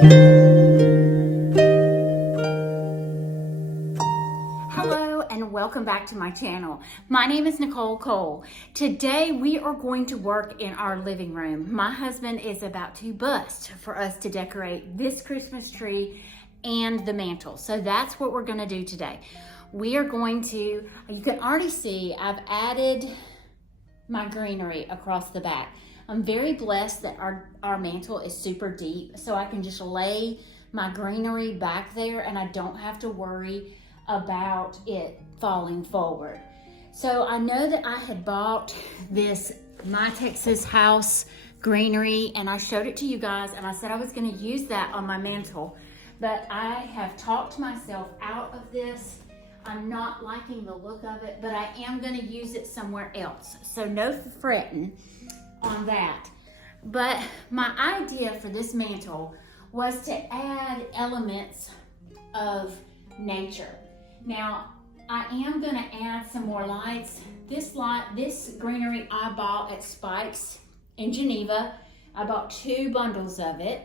Hello and welcome back to my channel. My name is Nicole Cole. Today we are going to work in our living room. My husband is about to bust for us to decorate this Christmas tree and the mantle. So that's what we're going to do today. We are going to, you can already see I've added my greenery across the back. I'm very blessed that our mantle is super deep, so I can just lay my greenery back there and I don't have to worry about it falling forward. So I know that I had bought this My Texas House greenery and I showed it to you guys and I said I was going to use that on my mantle, but I have talked myself out of this. I'm not liking the look of it, but I am going to use it somewhere else. So no fretting on that. But my idea for this mantle was to add elements of nature. Now, I am going to add some more lights. This greenery I bought at Spike's in Geneva. I bought 2 bundles of it.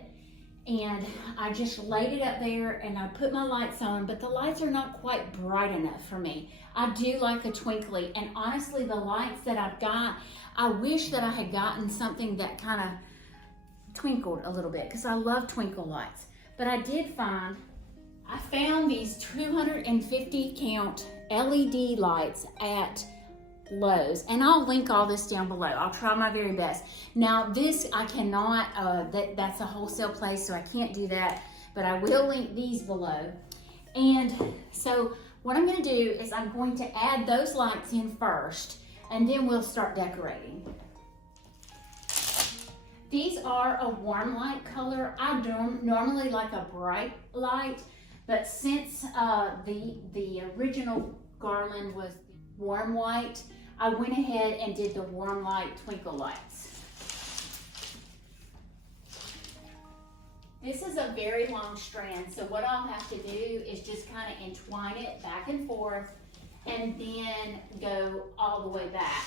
And I just laid it up there and I put my lights on, but the lights are not quite bright enough for me. I do like a twinkly, and honestly, the lights that I've got, I wish that I had gotten something that kind of twinkled a little bit because I love twinkle lights. But I found these 250 count LED lights at Lowe's, and I'll link all this down below. I'll try my very best. Now this I cannot, that's a wholesale place, so I can't do that, but I will link these below. And so what I'm going to do is I'm going to add those lights in first, and then we'll start decorating. These are a warm light color. I don't normally like a bright light, but since the original garland was warm white, I went ahead and did the warm light twinkle lights. This is a very long strand, so what I'll have to do is just kind of entwine it back and forth and then go all the way back.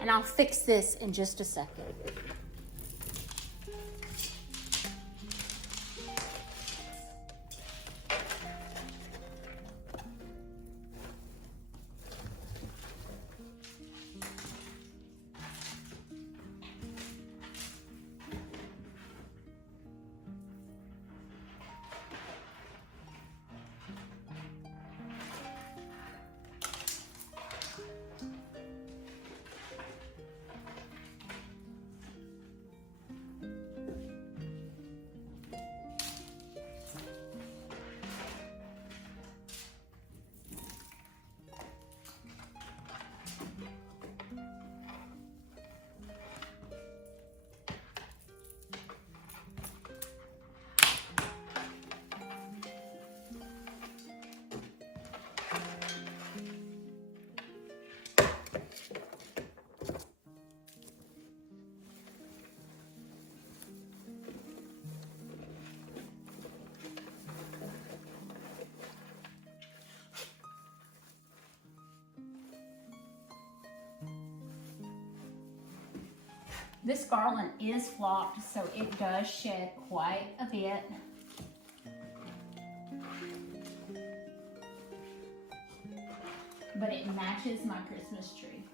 And I'll fix this in just a second. This garland is flocked, so it does shed quite a bit. But it matches my Christmas tree.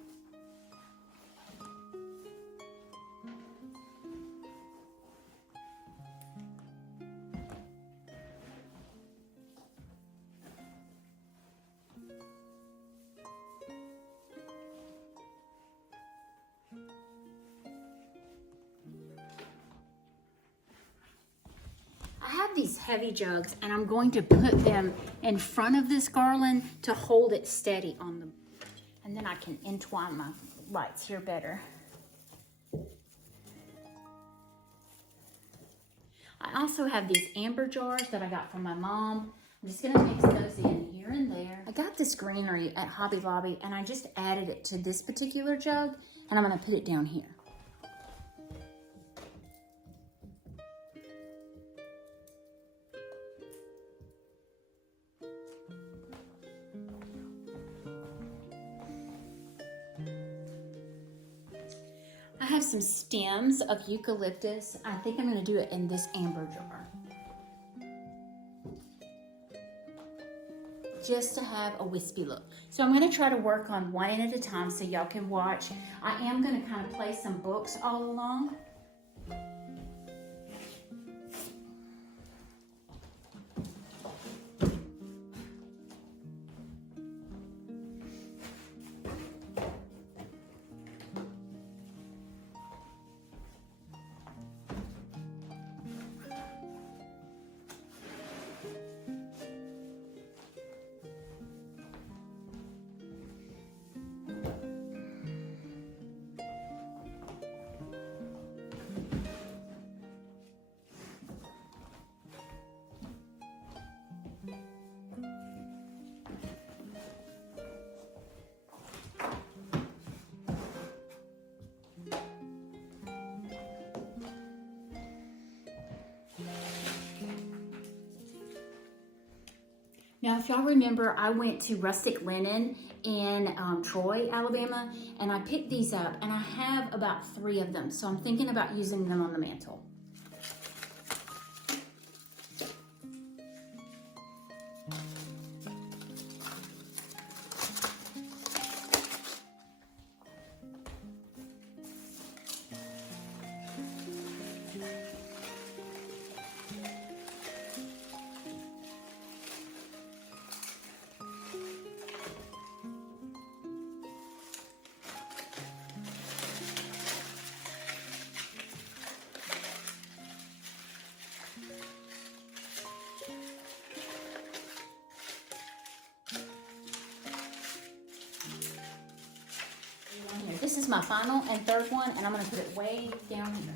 These heavy jugs, and I'm going to put them in front of this garland to hold it steady on the, and then I can entwine my lights here better. I also have these amber jars that I got from my mom. I'm just gonna mix those in here and there. I got this greenery at Hobby Lobby and I just added it to this particular jug and I'm gonna put it down here. I have some stems of eucalyptus. I think I'm gonna do it in this amber jar. Just to have a wispy look. So I'm gonna try to work on one end at a time so y'all can watch. I am gonna kind of place some books all along. Now, if y'all remember, I went to Rustic Linen in Troy, Alabama, and I picked these up, and I have about 3 of them, so I'm thinking about using them on the mantle. This is my final and third one, and I'm gonna put it way down here.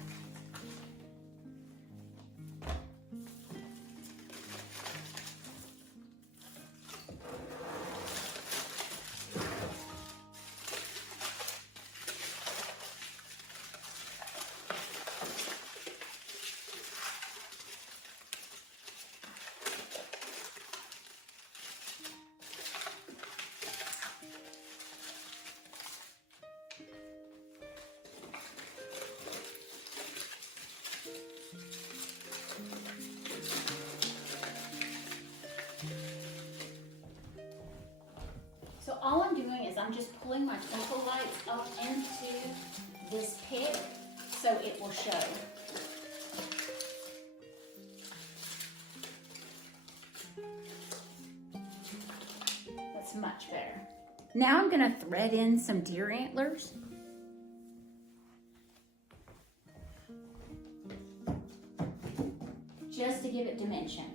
So all I'm doing is I'm just pulling my twinkle lights up into this pit so it will show. That's much better. Now I'm gonna thread in some deer antlers. Just to give it dimension.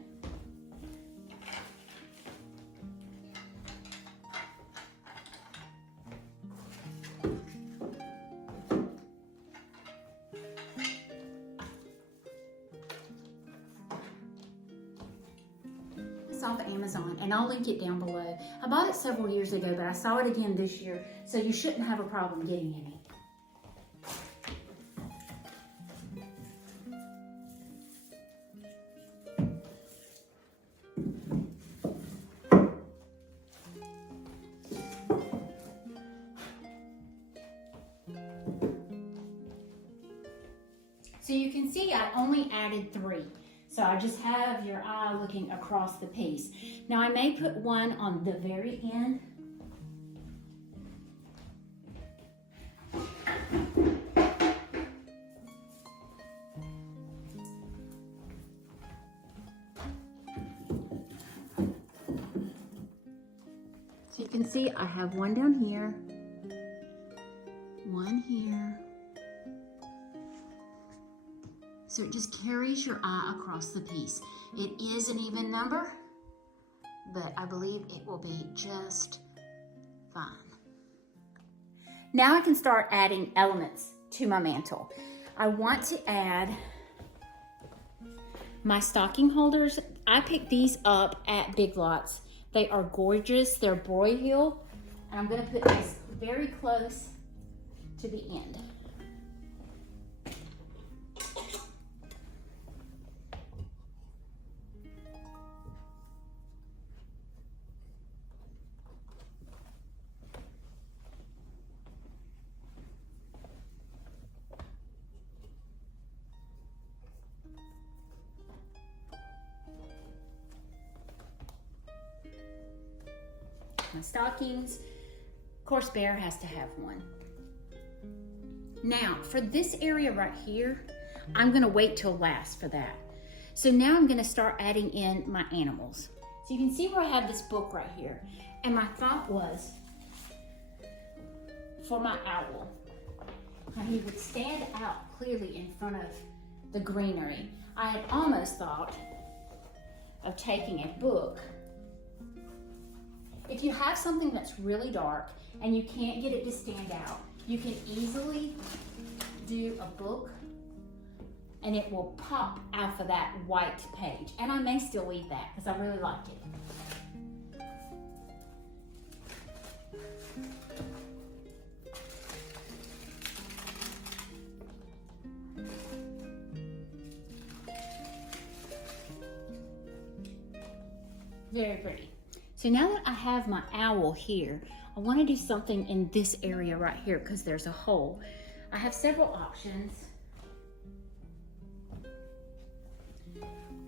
Off of Amazon, and I'll link it down below. I bought it several years ago, but I saw it again this year, so you shouldn't have a problem getting any. So you can see I only added 3. So I just have your eye looking across the piece. Now I may put one on the very end. So you can see I have one down here, one here. So it just carries your eye across the piece. It is an even number, but I believe it will be just fine. Now I can start adding elements to my mantle. I want to add my stocking holders. I picked these up at Big Lots. They are gorgeous. They're broyhill, and I'm gonna put this very close to the end. My stockings, of course Bear has to have one. Now for this area right here, I'm gonna wait till last for that. So now I'm gonna start adding in my animals. So you can see where I have this book right here. And my thought was for my owl, how he would stand out clearly in front of the greenery. I had almost thought of taking a book. If you have something that's really dark and you can't get it to stand out, you can easily do a book and it will pop out of that white page. And I may still leave that because I really like it. Very pretty. So now that I have my owl here, I want to do something in this area right here because there's a hole. I have several options.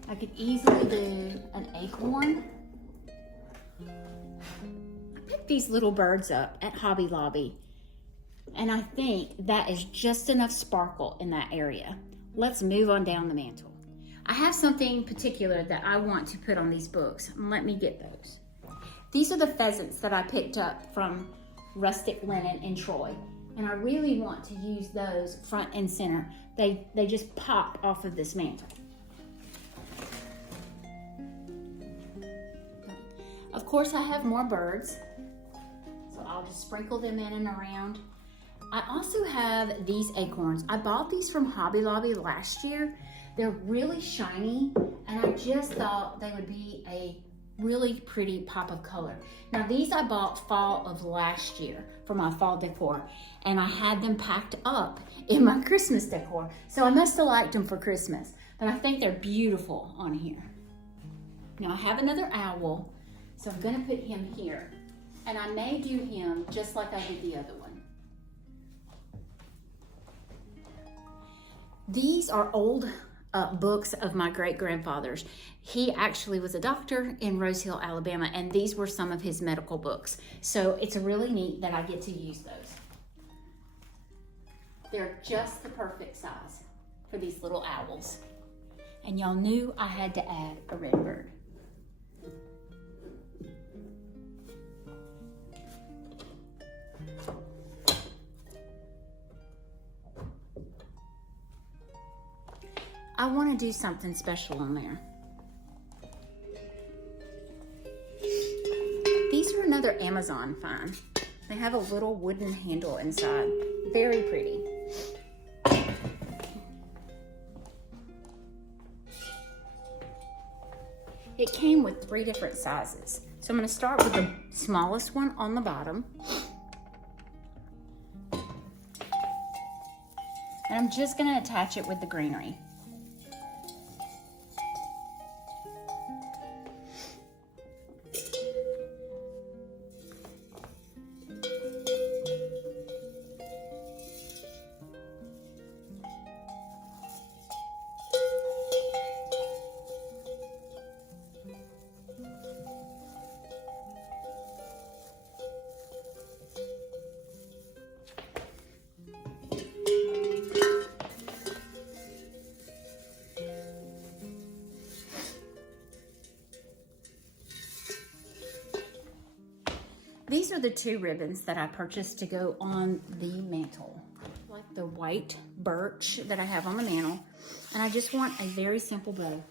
I could easily do an acorn. I picked these little birds up at Hobby Lobby, and I think that is just enough sparkle in that area. Let's move on down the mantle. I have something particular that I want to put on these books. Let me get those. These are the pheasants that I picked up from Rustic Linen in Troy. And I really want to use those front and center. They just pop off of this mantle. Of course, I have more birds. So I'll just sprinkle them in and around. I also have these acorns. I bought these from Hobby Lobby last year. They're really shiny, and I just thought they would be a really pretty pop of color. Now these I bought fall of last year for my fall decor, and I had them packed up in my Christmas decor. So I must have liked them for Christmas, but I think they're beautiful on here. Now I have another owl, so I'm gonna put him here, and I may do him just like I did the other one. These are old books of my great-grandfather's. He actually was a doctor in Rose Hill, Alabama, and these were some of his medical books. So it's really neat that I get to use those. They're just the perfect size for these little owls. And y'all knew I had to add a red bird. I want to do something special on there. These are another Amazon find. They have a little wooden handle inside. Very pretty. It came with 3 different sizes. So I'm going to start with the smallest one on the bottom. And I'm just going to attach it with the greenery. These are the 2 ribbons that I purchased to go on the mantle. Like the white birch that I have on the mantle. And I just want a very simple bow.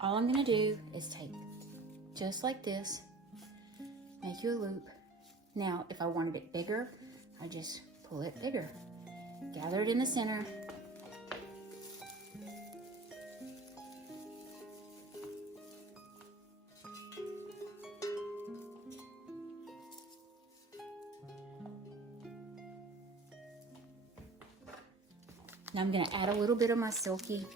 All I'm gonna do is take, just like this, make you a loop. Now, if I wanted it bigger, I just pull it bigger. Gather it in the center. Now I'm gonna add a little bit of my silky.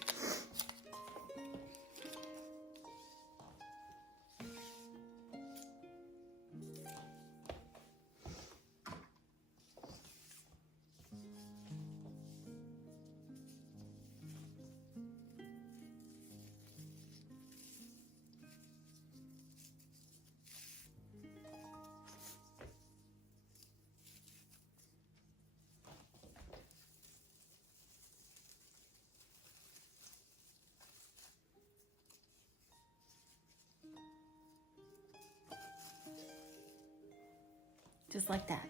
Just like that.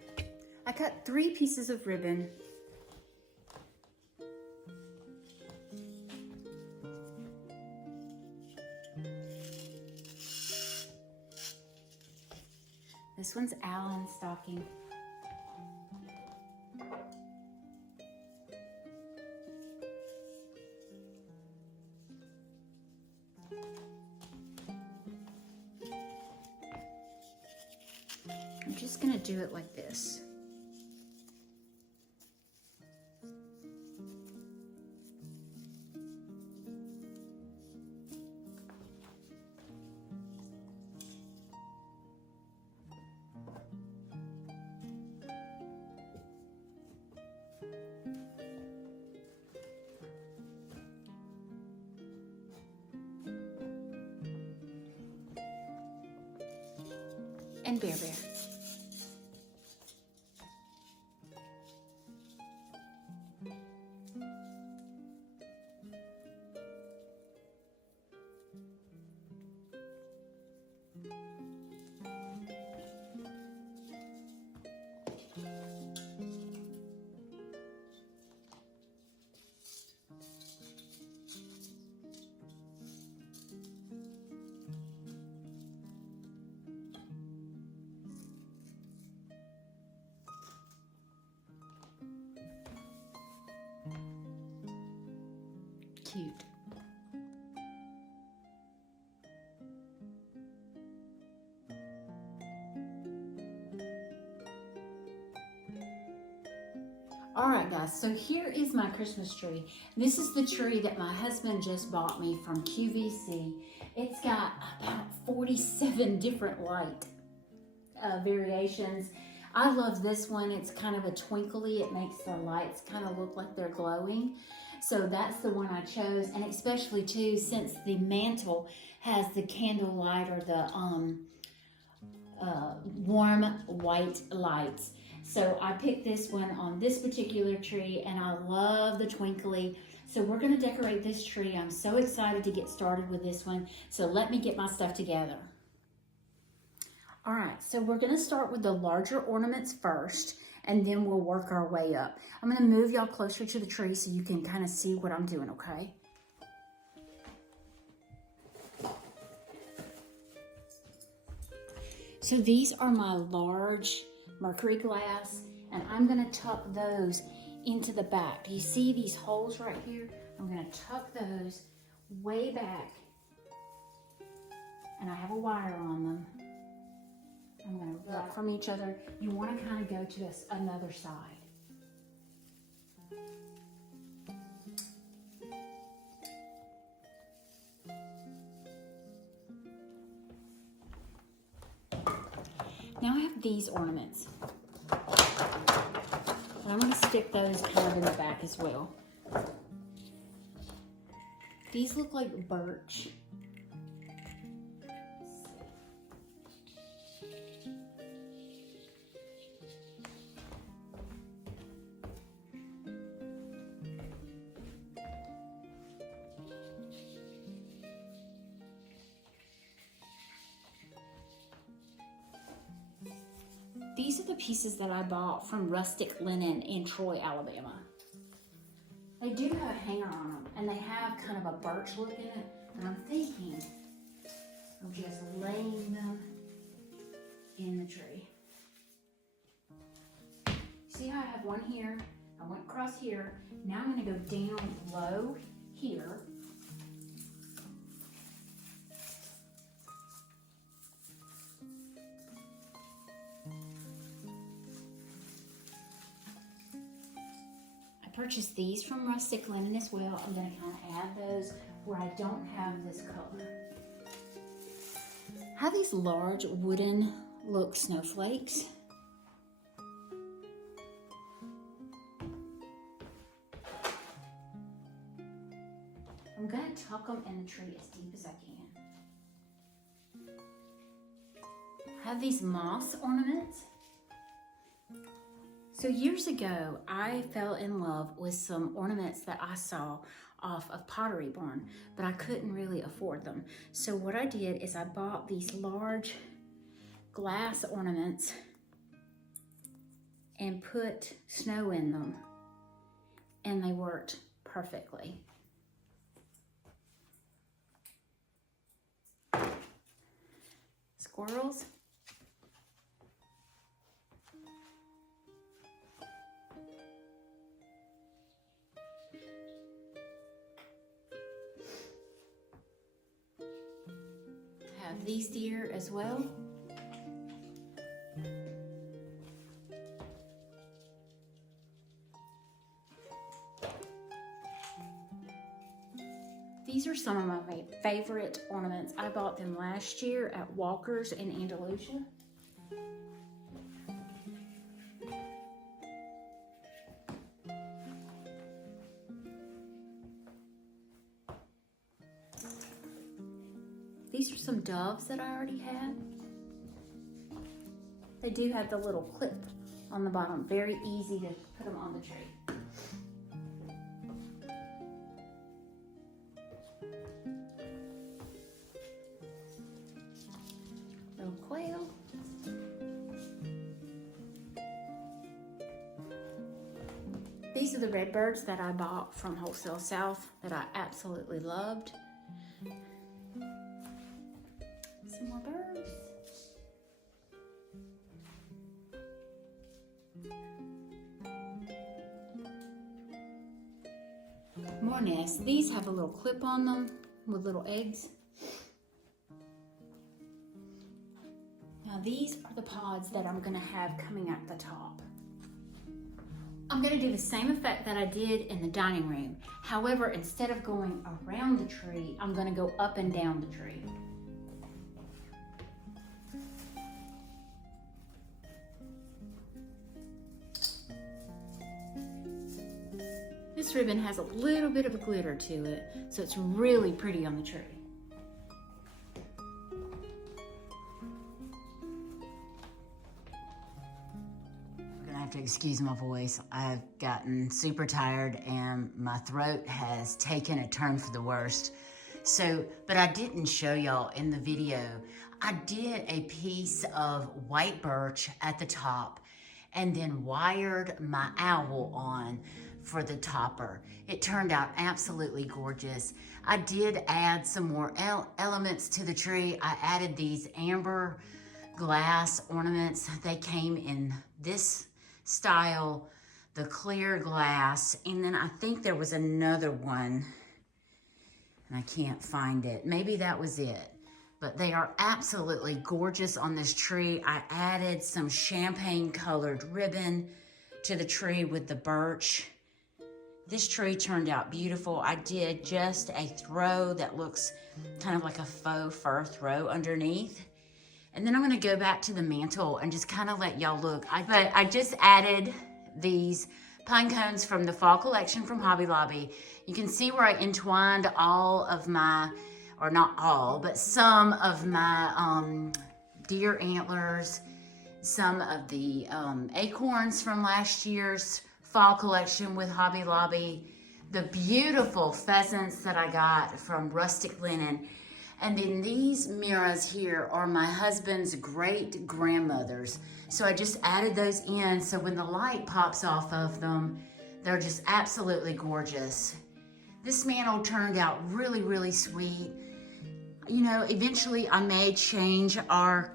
I cut 3 pieces of ribbon. This one's Allen stocking. I'm just gonna do it like this. And Bear Bear. Cute. All right, guys, so here is my Christmas tree. This is the tree that my husband just bought me from QVC. It's got about 47 different light variations. I love this one. It's kind of a twinkly. It makes the lights kind of look like they're glowing. So that's the one I chose, and especially too, since the Mantel has the candle light or the warm white lights. So I picked this one on this particular tree, and I love the twinkly. So we're gonna decorate this tree. I'm so excited to get started with this one. So let me get my stuff together. All right, so we're gonna start with the larger ornaments first, and then we'll work our way up. I'm gonna move y'all closer to the tree so you can kind of see what I'm doing, okay? So these are my large mercury glass, and I'm gonna tuck those into the back. Do you see these holes right here? I'm gonna tuck those way back, and I have a wire on them. I'm going to look from each other. You want to kind of go to this another side. Now I have these ornaments. And I'm going to stick those kind of in the back as well. These look like birch. These are the pieces that I bought from Rustic Linen in Troy, Alabama. They do have a hanger on them, and they have kind of a birch look in it, and I'm thinking of just laying them in the tree. See how I have one here? I went across here. Now I'm going to go down low here. purchased these from Rustic Linen as well. I'm going to kind of add those where I don't have this color. I have these large wooden look snowflakes. I'm going to tuck them in the tree as deep as I can. I have these moss ornaments. So years ago, I fell in love with some ornaments that I saw off of Pottery Barn, but I couldn't really afford them. So what I did is I bought these large glass ornaments and put snow in them, and they worked perfectly. Squirrels. Have these deer as well. These are some of my favorite ornaments. I bought them last year at Walker's in Andalusia. These are some doves that I already had. They do have the little clip on the bottom. Very easy to put them on the tree. Little quail. These are the redbirds that I bought from Wholesale South that I absolutely loved. Some more birds. More nests. These have a little clip on them with little eggs. Now these are the pods that I'm going to have coming at the top. I'm going to do the same effect that I did in the dining room. However, instead of going around the tree, I'm going to go up and down the tree. This ribbon has a little bit of a glitter to it, so it's really pretty on the tree. You're gonna have to excuse my voice. I've gotten super tired and my throat has taken a turn for the worst. But I didn't show y'all in the video. I did a piece of white birch at the top and then wired my owl on for the topper. It turned out absolutely gorgeous. I did add some more elements to the tree. I added these amber glass ornaments. They came in this style, the clear glass, and then I think there was another one, and I can't find it. Maybe that was it. But they are absolutely gorgeous on this tree. I added some champagne colored ribbon to the tree with the birch. This tree turned out beautiful. I did just a throw that looks kind of like a faux fur throw underneath. And then I'm gonna go back to the mantle and just kind of let y'all look. But I just added these pine cones from the fall collection from Hobby Lobby. You can see where I entwined all of my, or not all, but some of my deer antlers, some of the acorns from last year's fall collection with Hobby Lobby, the beautiful pheasants that I got from Rustic Linen. And then these mirrors here are my husband's great grandmother's. So I just added those in, so when the light pops off of them, they're just absolutely gorgeous. This mantle turned out really, really sweet. You know, eventually I may change our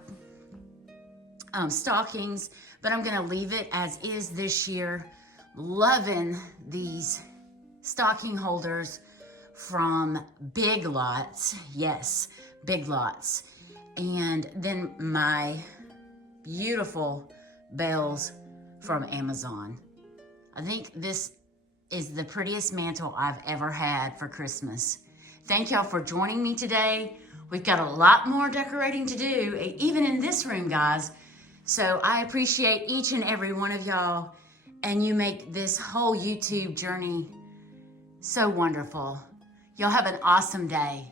stockings, but I'm gonna leave it as is this year. Loving these stocking holders from Big Lots. Yes, Big Lots. And then my beautiful bells from Amazon. I think this is the prettiest mantle I've ever had for Christmas. Thank y'all for joining me today. We've got a lot more decorating to do, even in this room, guys. So I appreciate each and every one of y'all, and you make this whole YouTube journey so wonderful. Y'all have an awesome day.